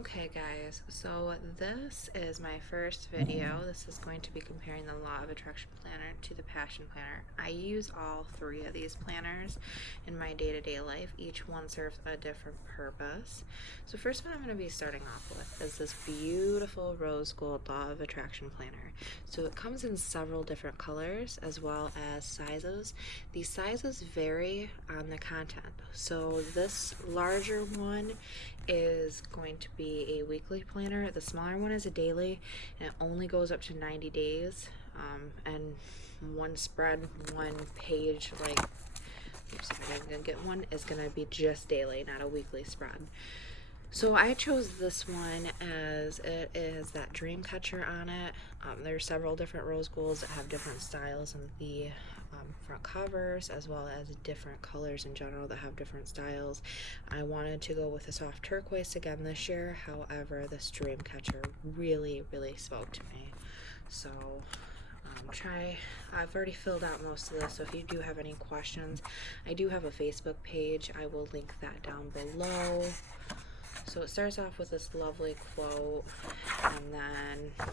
Okay guys, so this is my first video. This is going to be comparing the Law of Attraction Planner to the Passion Planner. I use all three of these planners in my day-to-day life. Each one serves a different purpose. So first one I'm going to be starting off with is this beautiful rose gold Law of Attraction Planner. So it comes in several different colors as well as sizes. These sizes vary on the content. So this larger one is going to be a weekly planner. The smaller one is a daily, and it only goes up to 90 days. And one spread, one page, like, oops, if I didn't get one, is going to be just daily, not a weekly spread. So I chose this one as it is that dream catcher on it. There are several different rose golds that have different styles in the front covers, as well as different colors in general that have different styles. I wanted to go with a soft turquoise again this year. However, this dream catcher really spoke to me. So I've already filled out most of this, so if you do have any questions, I do have a Facebook page. I will link that down below. So it starts off with this lovely quote, and then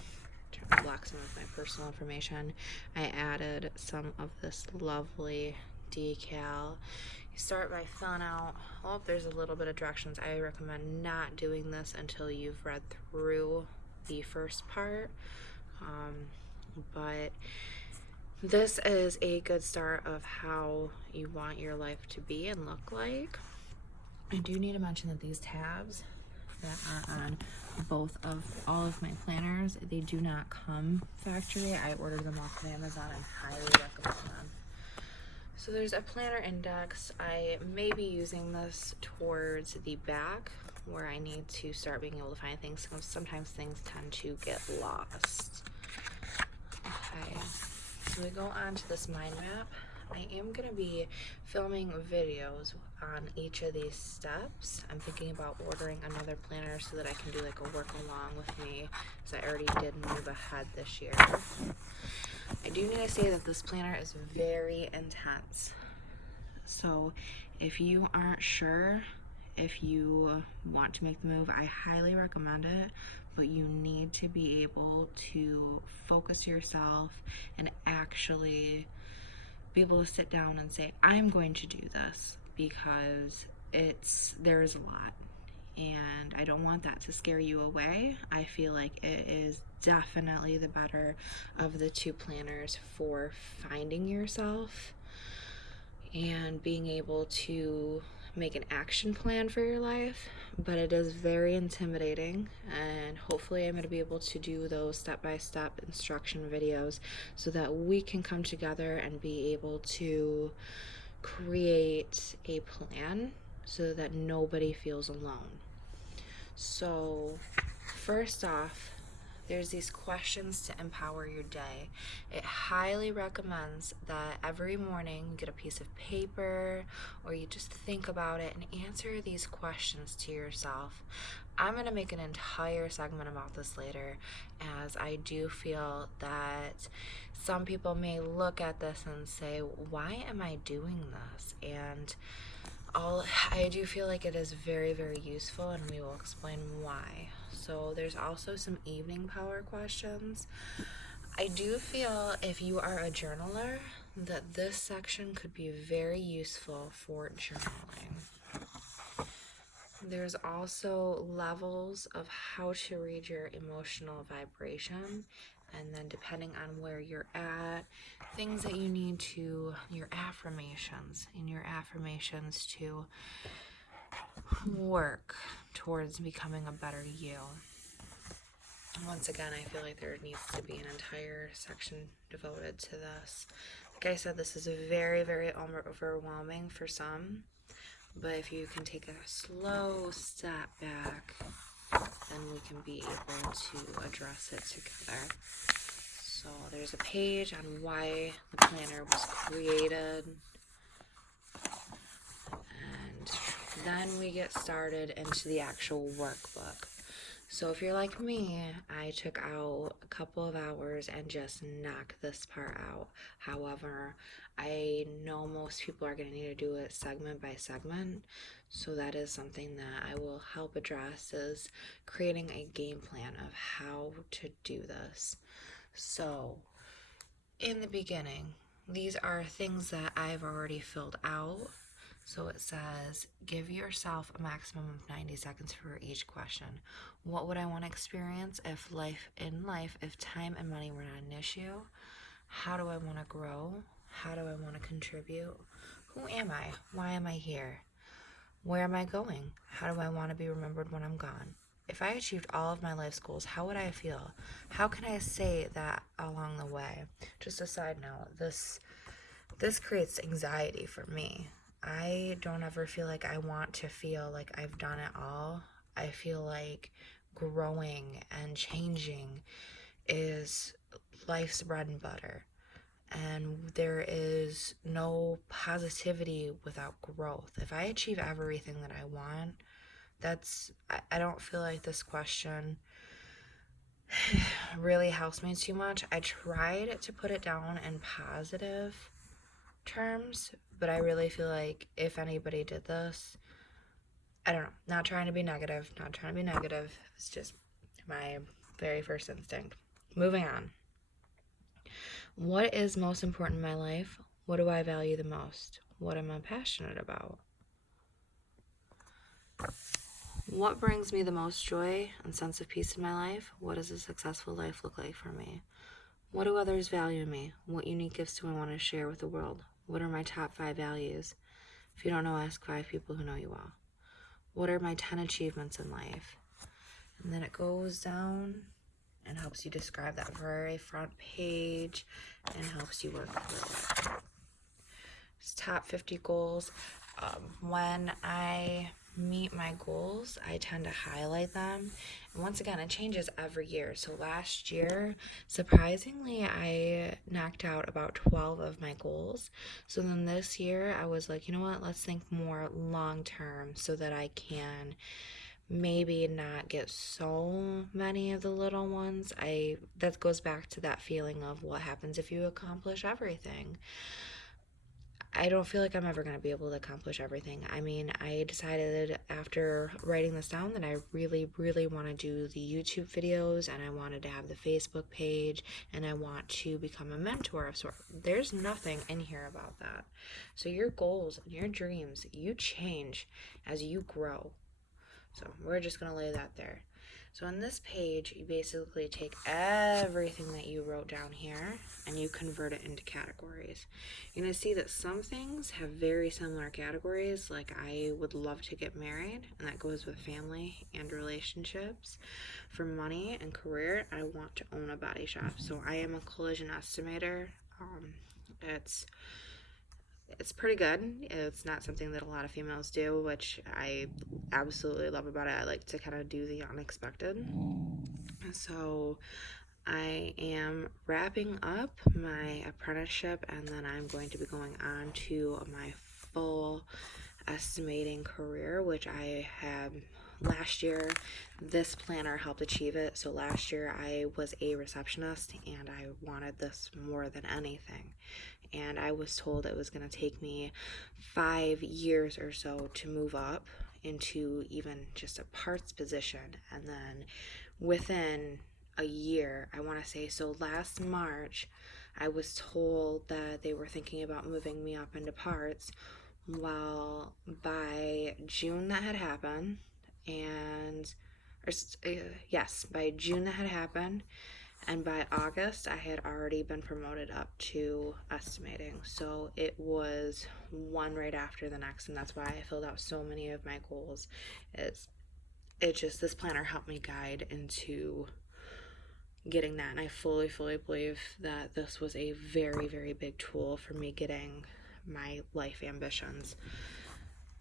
to block some of my personal information, I added some of this lovely decal. You start by filling out, oh, there's a little bit of directions. I recommend not doing this until you've read through the first part, but this is a good start of how you want your life to be and look like. I do need to mention that these tabs that are on all of my planners, they do not come factory. I ordered them off of Amazon and highly recommend them. So there's a planner index. I may be using this towards the back where I need to start being able to find things. Sometimes things tend to get lost. Okay, so we go on to this mind map. I am going to be filming videos on each of these steps. I'm thinking about ordering another planner so that I can do like a work along with me, because I already did move ahead this year. I do need to say that this planner is very intense. So if you aren't sure if you want to make the move, I highly recommend it, but you need to be able to focus yourself and actually be able to sit down and say, I'm going to do this, because there is a lot, and I don't want that to scare you away. I feel like it is definitely the better of the two planners for finding yourself and being able to make an action plan for your life, but it is very intimidating, and hopefully I'm going to be able to do those step-by-step instruction videos so that we can come together and be able to create a plan so that nobody feels alone. So first off, there's these questions to empower your day. It highly recommends that every morning you get a piece of paper or you just think about it and answer these questions to yourself. I'm going to make an entire segment about this later, as I do feel that some people may look at this and say, why am I doing this? And I do feel like it is very useful, and we will explain why. So there's also some evening power questions. I do feel if you are a journaler that this section could be very useful for journaling. There's also levels of how to read your emotional vibration, and then depending on where you're at, things that you need to, your affirmations to work towards becoming a better you. Once again, I feel like there needs to be an entire section devoted to this. Like I said, this is very overwhelming for some, but if you can take a slow step back, then we can be able to address it together. So there's a page on why the planner was created, and then we get started into the actual workbook. So if you're like me, I took out a couple of hours and just knocked this part out. However, I know most people are going to need to do it segment by segment. So that is something that I will help address, is creating a game plan of how to do this. So in the beginning, these are things that I've already filled out. So it says, give yourself a maximum of 90 seconds for each question. What would I want to experience if if time and money were not an issue? How do I want to grow? How do I want to contribute? Who am I? Why am I here? Where am I going? How do I want to be remembered when I'm gone? If I achieved all of my life's goals, how would I feel? How can I say that along the way? Just a side note, this creates anxiety for me. I don't ever feel like I want to feel like I've done it all. I feel like growing and changing is life's bread and butter. And there is no positivity without growth. If I achieve everything that I want, I don't feel like this question really helps me too much. I tried to put it down in positive terms, but I really feel like if anybody did this, I don't know, not trying to be negative, it's just my very first instinct. Moving on. What is most important in my life? What do I value the most? What am I passionate about? What brings me the most joy and sense of peace in my life? What does a successful life look like for me? What do others value in me? What unique gifts do I want to share with the world? What are my top 5 values? If you don't know, ask 5 people who know you well. What are my 10 achievements in life? And then it goes down and helps you describe that very front page and helps you work through it. It's top 50 goals. When I meet my goals, I tend to highlight them. And once again, it changes every year. So last year, surprisingly, I knocked out about 12 of my goals. So then this year, I was like, you know what, let's think more long term so that I can maybe not get so many of the little ones. That goes back to that feeling of what happens if you accomplish everything. I don't feel like I'm ever going to be able to accomplish everything. I mean, I decided after writing this down that I really, really want to do the YouTube videos, and I wanted to have the Facebook page, and I want to become a mentor of sorts. There's nothing in here about that. So your goals and your dreams, you change as you grow. So we're just going to lay that there. So on this page, you basically take everything that you wrote down here and you convert it into categories. You're going to see that some things have very similar categories, like I would love to get married, and that goes with family and relationships. For money and career, I want to own a body shop. So I am a collision estimator. It's pretty good. It's not something that a lot of females do, which I absolutely love about it. I like to kind of do the unexpected. So I am wrapping up my apprenticeship, and then I'm going to be going on to my full estimating career, which I had last year. This planner helped achieve it. So last year I was a receptionist, and I wanted this more than anything. And I was told it was going to take me 5 years or so to move up into even just a parts position. And then within a year, I want to say, so last March, I was told that they were thinking about moving me up into parts. Well, by June that had happened, by June that had happened, and by August, I had already been promoted up to estimating. So it was one right after the next, and that's why I filled out so many of my goals. This planner helped me guide into getting that, and I fully believe that this was a very, very big tool for me getting my life ambitions.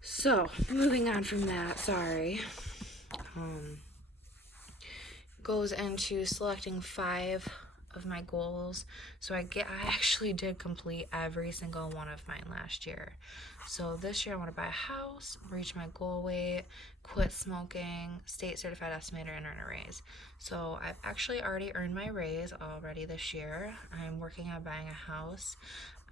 So, moving on from that, goes into selecting 5 of my goals. So I actually did complete every single one of mine last year. So this year I want to buy a house, reach my goal weight, quit smoking, state certified estimator, and earn a raise. So I've actually already earned my raise already this year. I'm working on buying a house.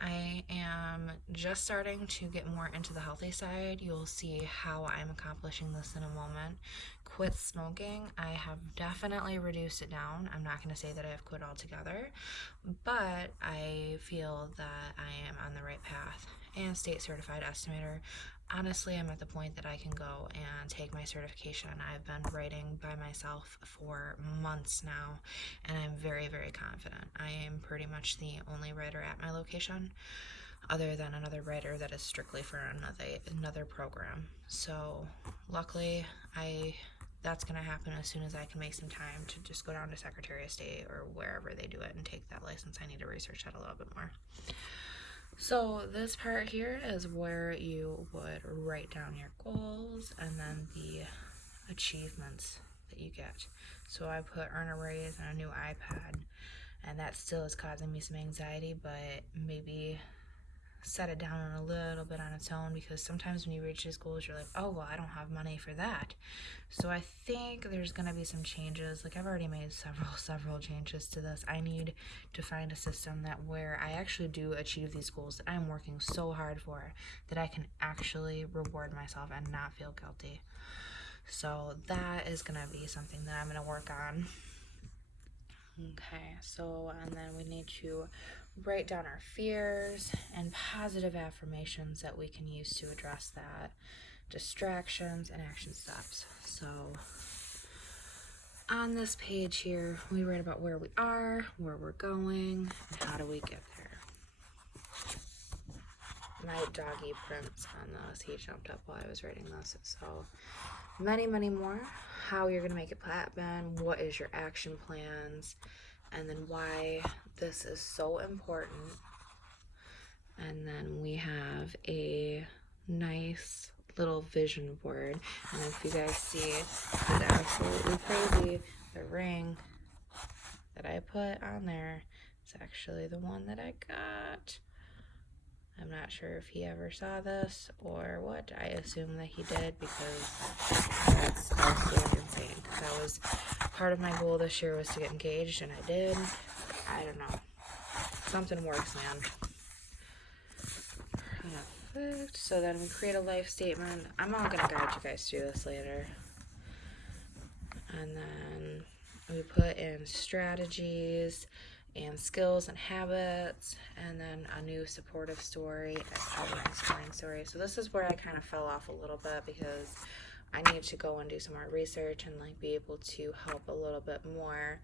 I am just starting to get more into the healthy side. You'll see how I'm accomplishing this in a moment. Quit smoking. I have definitely reduced it down. I'm not going to say that I have quit altogether, but I feel that I am on the right path. And state certified estimator. Honestly, I'm at the point that I can go and take my certification. I've been writing by myself for months now, and I'm very, very confident. I am pretty much the only writer at my location, other than another writer that is strictly for another program. So luckily, that's going to happen as soon as I can make some time to just go down to Secretary of State or wherever they do it and take that license. I need to research that a little bit more. So this part here is where you would write down your goals and then the achievements that you get. So I put earn a raise and a new iPad, and that still is causing me some anxiety, but maybe set it down a little bit on its own, because sometimes when you reach these goals you're like, oh well, I don't have money for that. So I think there's gonna be some changes. Like, I've already made several changes to this. I need to find a system that where I actually do achieve these goals that I'm working so hard for, that I can actually reward myself and not feel guilty. So that is gonna be something that I'm gonna work on. Okay, so and then we need to write down our fears and positive affirmations that we can use to address that, distractions, and action steps. So on this page here, we write about where we are, where we're going, and how do we get there. My doggy prints on this, he jumped up while I was writing this. So many more. How you're gonna make it happen, what is your action plans, and then why this is so important. And then we have a nice little vision board, and if you guys see, it's absolutely crazy. The ring that I put on there is actually the one that I got. I'm not sure if he ever saw this or what. I assume that he did, because that's absolutely insane. That was part of my goal this year, was to get engaged, and I did. I don't know. Something works, man. Perfect. So then we create a life statement. I'm all going to guide you guys through this later. And then we put in strategies and skills and habits, and then a new supportive story and an inspiring story. So this is where I kind of fell off a little bit, because I need to go and do some more research and like be able to help a little bit more.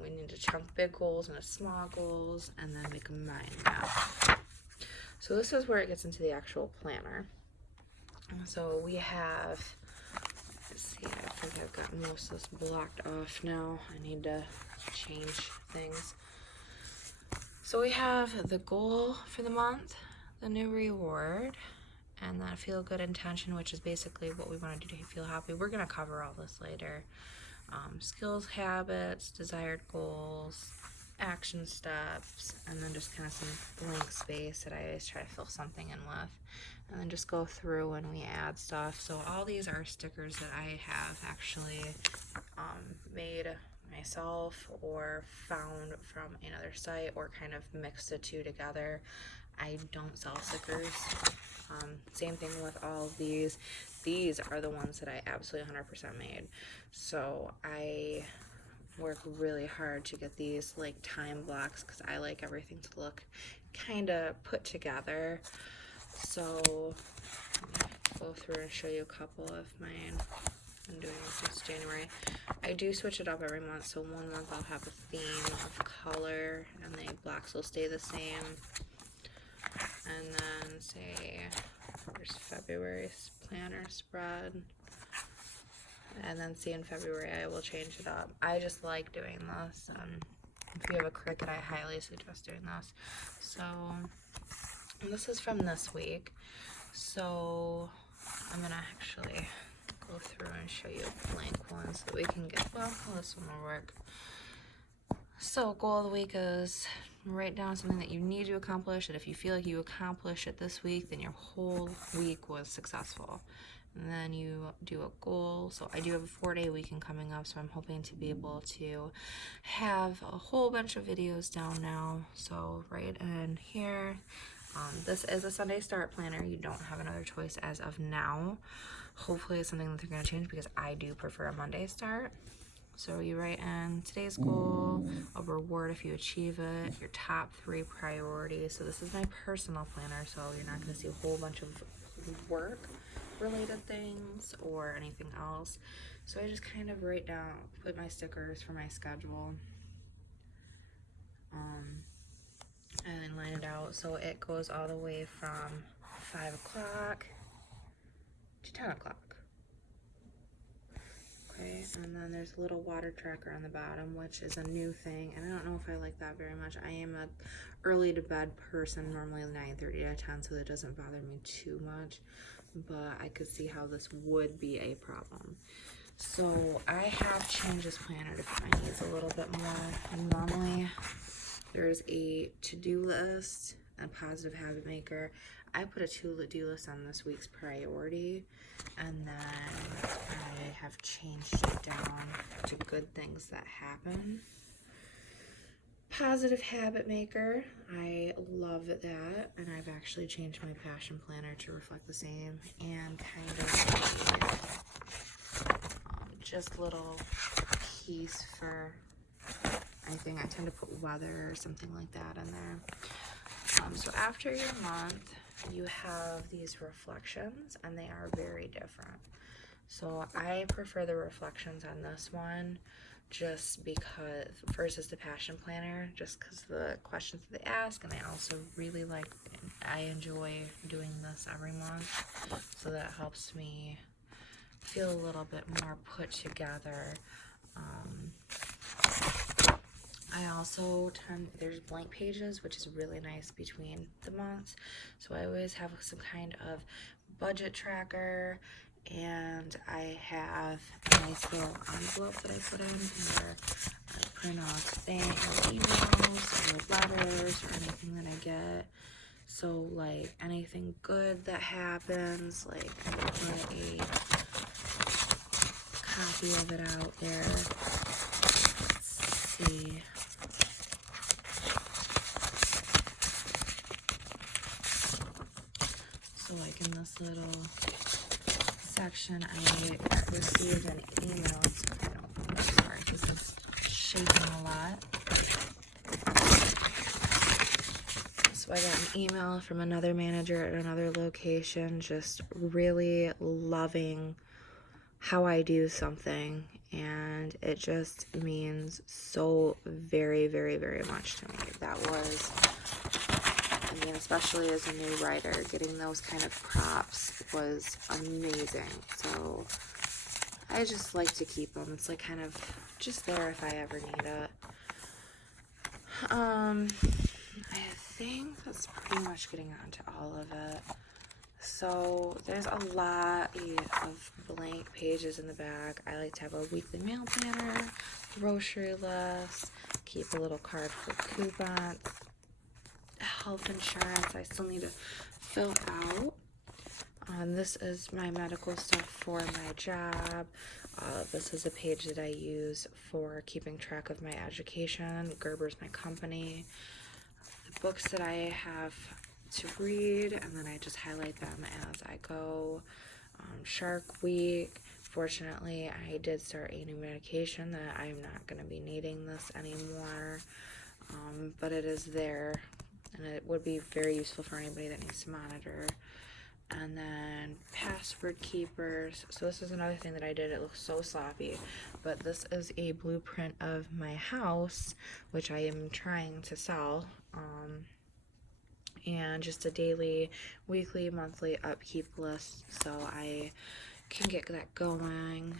We need to chunk big goals into small goals and then make a mind map. So this is where it gets into the actual planner. So we have, let's see, I think I've got most of this blocked off now. I need to change things. So we have the goal for the month, the new reward, and then feel good intention, which is basically what we want to do to feel happy. We're going to cover all this later. Skills, habits, desired goals, action steps, and then just kind of some blank space that I always try to fill something in with. And then just go through and we add stuff. So all these are stickers that I have actually made myself or found from another site, or kind of mixed the two together. I don't sell stickers. Same thing with all of these. These are the ones that I absolutely 100% made. So I work really hard to get these like time blocks, because I like everything to look kind of put together. So I'll go through and show you a couple of mine. I've been doing this since January. I do switch it up every month, so one month I'll have a theme of color and the blocks will stay the same. And then say, there's February's planner spread. And then see, in February I will change it up. I just like doing this. If you have a Cricut, I highly suggest doing this. So this is from this week. So I'm gonna actually go through and show you a blank one so that we can get, well, this one will work. So goal of the week is write down something that you need to accomplish, and if you feel like you accomplish it this week, then your whole week was successful. And then you do a goal. So I do have a 4-day weekend coming up, so I'm hoping to be able to have a whole bunch of videos down now. So right in here, this is a Sunday start planner. You don't have another choice as of now. Hopefully it's something that they're going to change, because I do prefer a Monday start. So you write in today's goal, a reward if you achieve it, your top 3 priorities. So this is my personal planner, so you're not going to see a whole bunch of work related things or anything else. So I just kind of write down, put my stickers for my schedule, and then line it out. So it goes all the way from 5 o'clock to 10 o'clock. Okay, and then there's a little water tracker on the bottom, which is a new thing, and I don't know if I like that very much. I am a early to bed person, normally 9:30 to 10, so that doesn't bother me too much, but I could see how this would be a problem. So I have changed this planner to fit my needs a little bit more. Normally there's a to-do list, a positive habit maker. I put a to-do list on this week's priority, and then I have changed it down to good things that happen. Positive habit maker, I love that, and I've actually changed my passion planner to reflect the same, and kind of just little keys for anything. I tend to put weather or something like that in there. So after your month, you have these reflections, and they are very different. So I prefer the reflections on this one, just because, versus the passion planner, just because the questions that they ask, and I also really like, I enjoy doing this every month, so that helps me feel a little bit more put together. I also there's blank pages, which is really nice between the months. So I always have some kind of budget tracker, and I have a nice little envelope that I put in where I print off emails or letters or anything that I get. So like anything good that happens, like I put a copy of it out there. Let's see. So like in this little section, I received an email. Sorry, this is shaking a lot. So I got an email from another manager at another location, just really loving how I do something, and it just means so very, very, very much to me. That was, I mean, especially as a new writer, getting those kind of props was amazing. So I just like to keep them. It's like kind of just there if I ever need it. I think that's pretty much getting onto all of it. So there's a lot of blank pages in the back. I like to have a weekly mail planner, grocery list, keep a little card for coupons, health insurance I still need to fill out. This is my medical stuff for my job. This is a page that I use for keeping track of my education. Gerber's my company. The books that I have to read, and then I just highlight them as I go. Shark Week. Fortunately, I did start a new medication that I'm not going to be needing this anymore, but it is there, and it would be very useful for anybody that needs to monitor. And then password keepers. So this is another thing that I did. It looks so sloppy, but this is a blueprint of my house, which I am trying to sell. And just a daily, weekly, monthly upkeep list, so I can get that going.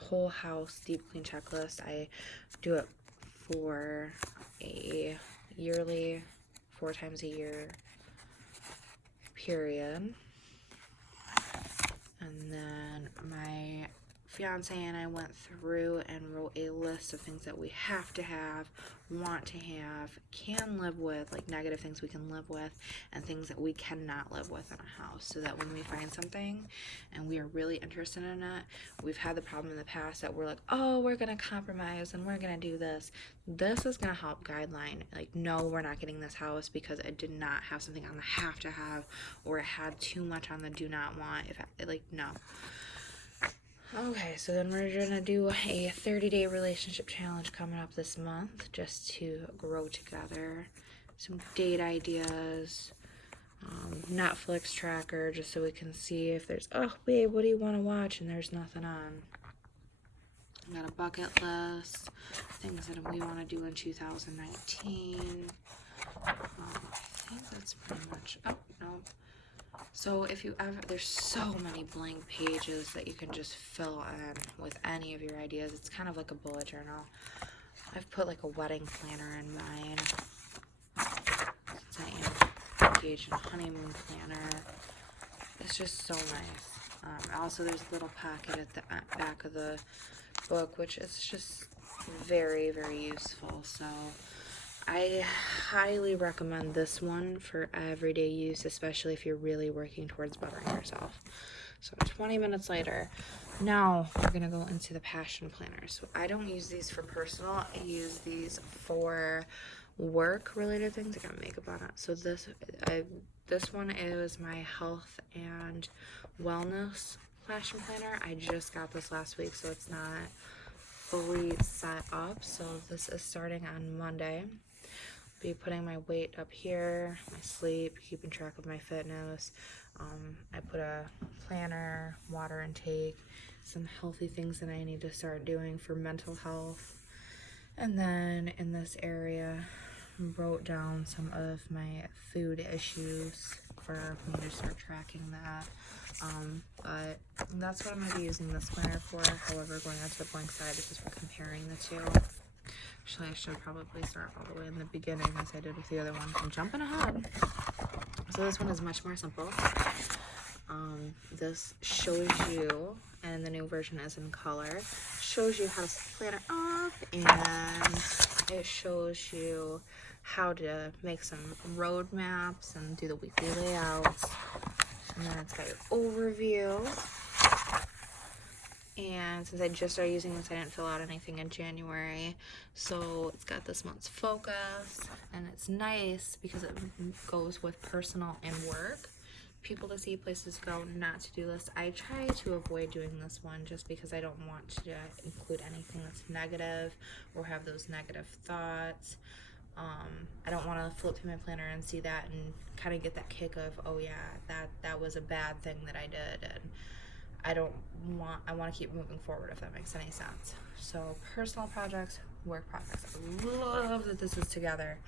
Whole house deep clean checklist. I do it for a yearly, 4 times a year period. And then my fiance and I went through and wrote a list of things that we have to have, want to have, can live with, like negative things we can live with, and things that we cannot live with in a house, so that when we find something and we are really interested in it, we've had the problem in the past that we're like, oh, we're gonna compromise and we're gonna do this. This is gonna help guideline, like, no, we're not getting this house because it did not have something on the have to have, or it had too much on the do not want. If I, like, no. Okay, so then we're gonna do a 30-day relationship challenge coming up this month, just to grow together. Some date ideas, Netflix tracker, just so we can see if there's, oh babe, what do you want to watch, and there's nothing on. Got a bucket list, things that we want to do in 2019. I think that's pretty much, oh no. So if you ever, there's so many blank pages that you can just fill in with any of your ideas. It's kind of like a bullet journal. I've put like a wedding planner in mine. Since I am engaged in a honeymoon planner. It's just so nice. Also, there's a little pocket at the back of the book, which is just very, very useful. So I highly recommend this one for everyday use, especially if you're really working towards bettering yourself. So 20 minutes later, now we're gonna go into the passion planners. So I don't use these for personal, I use these for work related things. I got makeup on it. So this one is my health and wellness passion planner. I just got this last week, so it's not fully set up. So this is starting on Monday. Be putting my weight up here, my sleep, keeping track of my fitness. I put a planner, water intake, some healthy things that I need to start doing for mental health. And then in this area, wrote down some of my food issues for me to start tracking that. But that's what I'm going to be using this planner for. However, going on to the blank side, this is for comparing the two. Actually, I should probably start all the way in the beginning as I did with the other one. I'm jumping ahead. So this one is much more simple. This shows you, and the new version is in color, shows you how to set the planner up, and it shows you how to make some road maps and do the weekly layouts. And then it's got your overview. And since I just started using this, I didn't fill out anything in January. So it's got this month's focus, and it's nice because it goes with personal and work. People to see, places to go, not to-do list. I try to avoid doing this one just because I don't want to include anything that's negative or have those negative thoughts. I don't want to flip through my planner and see that and kind of get that kick of, oh yeah, that was a bad thing that I did, and I want to keep moving forward, if that makes any sense. So personal projects, work projects. I love that this is together.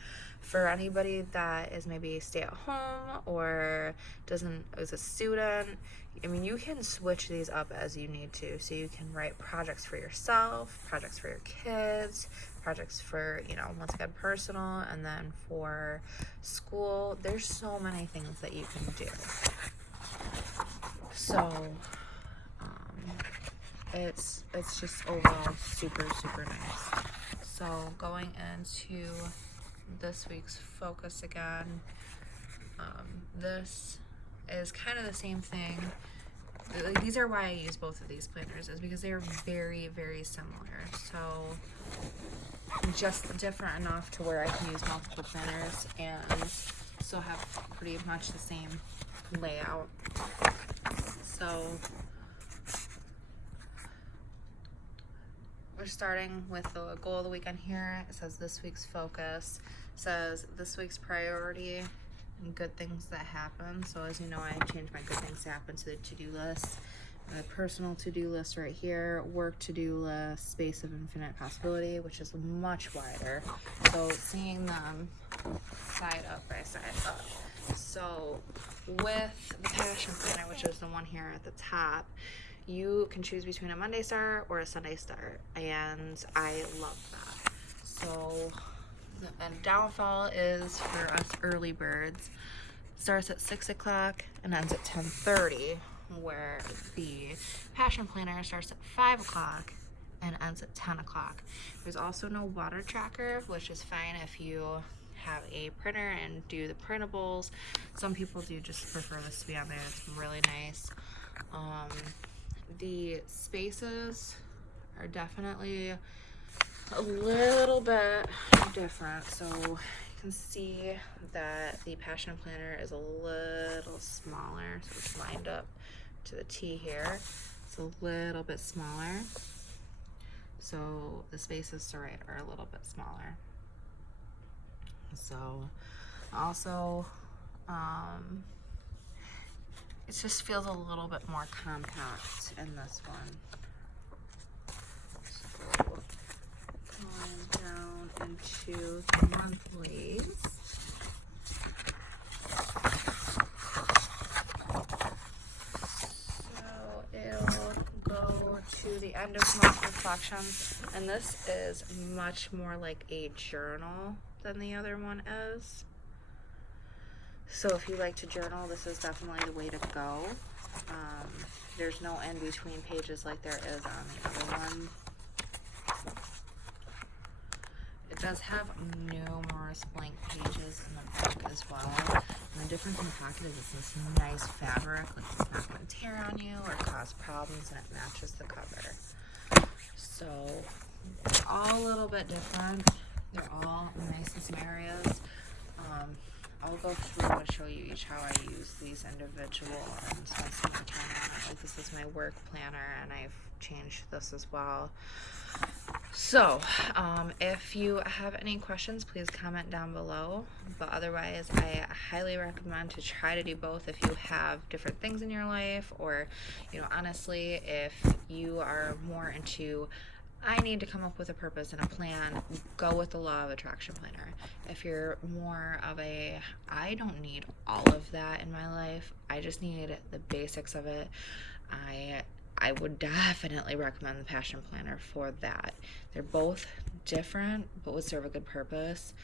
For anybody that is maybe stay at home or is a student, I mean, you can switch these up as you need to. So you can write projects for yourself, projects for your kids, projects for, once again, personal, and then for school. There's so many things that you can do. So it's just overall super, super nice. So going into this week's focus again, this is kind of the same thing. These are why I use both of these planners, is because they're very, very similar. So just different enough to where I can use multiple planners and still have pretty much the same layout. So we're starting with the goal of the weekend here. It says this week's focus, it says this week's priority and good things that happen. So as you know, I changed my good things to happen to the to-do list. A personal to-do list right here, work to-do list, space of infinite possibility, which is much wider. So seeing them side up by side up. So with the passion planner, which is the one here at the top, you can choose between a Monday start or a Sunday start, and I love that. So the downfall is for us early birds. Starts at 6 o'clock and ends at 10:30. where the Passion Planner starts at 5 o'clock and ends at 10 o'clock. There's also no water tracker, which is fine if you have a printer and do the printables. Some people do just prefer this to be on there. It's really nice. The spaces are definitely a little bit different. So you can see that the Passion Planner is a little smaller. So it's lined up to the T here. It's a little bit smaller. So the spaces to write are a little bit smaller. So also, it just feels a little bit more compact in this one. So going down into the monthlies. So it'll go to the end of month reflections, and this is much more like a journal than the other one is. So if you like to journal, this is definitely the way to go. There's no in between pages like there is on the other one. It does have numerous blank pages in the book as well. And the difference in the pocket is it's this nice fabric, like it's not going to tear on you or cause problems, and it matches the cover. So they're all a little bit different. They're all nice in some areas. I'll go through and show you each how I use these individual and spend some more time on it. Like this is my work planner, and I've changed this as well. So if you have any questions, please comment down below. But otherwise, I highly recommend to try to do both if you have different things in your life, or, you know, honestly, if you are more into I need to come up with a purpose and a plan, go with the Law of Attraction Planner. If you're more of a, I don't need all of that in my life, I just need the basics of it, I would definitely recommend the Passion Planner for that. They're both different, but would serve a good purpose.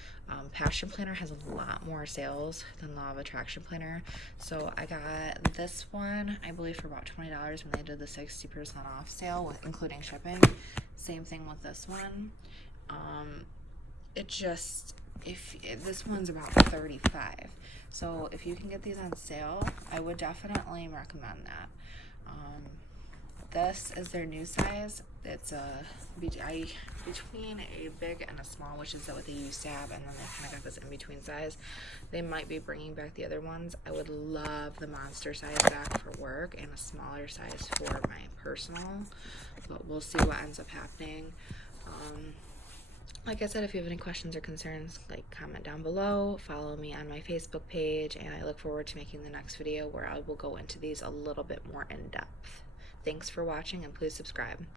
Passion Planner has a lot more sales than Law of Attraction Planner. So I got this one, I believe, for about $20 when they did the 60% off sale, with including shipping. Same thing with this one. This one's about $35. So if you can get these on sale, I would definitely recommend that. This is their new size. It's between a big and a small, which is what they used to have, and then they kind of got this in between size. They might be bringing back the other ones. I would love the monster size back for work and a smaller size for my personal, but we'll see what ends up happening. Like I said, if you have any questions or concerns, like, comment down below, follow me on my Facebook page, and I look forward to making the next video where I will go into these a little bit more in depth. Thanks for watching, and please subscribe.